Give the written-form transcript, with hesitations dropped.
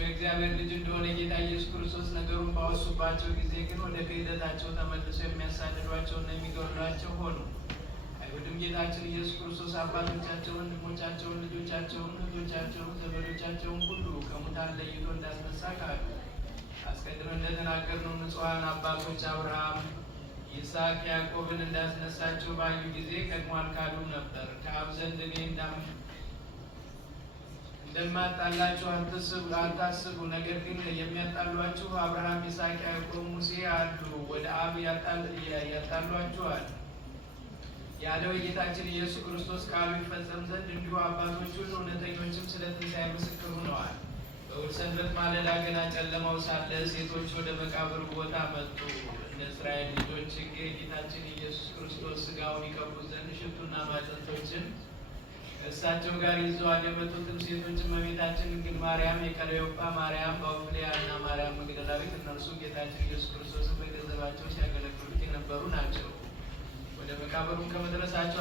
የእግዚአብሔር ልጅ እንደሆነ ጌታ ኢየሱስ ክርስቶስ ነገሩን ባወሱባቸው ጊዜ ግን ወደ ክህደታቸው ተመልሰው የሚያሳድዷቸውና የሚገድሏቸው ሆኑ። አይሁድም ጌታችን ኢየሱስ ክርስቶስ አባቶቻቸውን፣ ወንድሞቻቸውን፣ ልጆቻቸውን፣ እህቶቻቸውን፣ ዘመዶቻቸውን ሁሉ ከሙታን ለይቶ እንዳስነሳ ካዱ። አስቀድመን እንደተናገርነው ንጹሐን አባቶች አብርሃም፣ ይስሐቅ፣ ያዕቆብን እንዳስነሳቸው ባዩ ጊዜ ቀድሞ አልካዱም ነበር። ከአብ ዘንድ እኔ እንደማጣላችሁ አታስቡ። ነገር ግን የሚያጣሏችሁ አብርሃም፣ ይስሐቅ፣ ያዕቆብ፣ ሙሴ አሉ። ወደ አብ ያጣሏችኋል ያለው የጌታችን ኢየሱስ ክርስቶስ ቃሉ ይፈጸም ዘንድ እንዲሁ አባቶች ሁሉ እውነተኞችም ስለ ትንሣኤ ምስክር ሆነዋል። በእሑድ ሰንበት ማለዳ ገና ጨለማው ሳለ ሴቶች ወደ መቃብሩ ቦታ መጡ። እንደ እስራኤል ልጆች ሕግ የጌታችን ኢየሱስ ክርስቶስ ሥጋውን ይቀብሩ ዘንድ ሽቱና ማዕጠንቶችን ከእሳቸው ጋር ይዘዋል። የመጡትም ሴቶች እመቤታችን ድንግል ማርያም፣ የቀለዮጳ ማርያም፣ ባውፍልያ እና ማርያም መግደላዊት፣ እነርሱ ጌታችን ኢየሱስ ክርስቶስን በገንዘባቸው ሲያገለግሉት የነበሩ ናቸው። ወደ መቃብሩም ከመድረሳቸው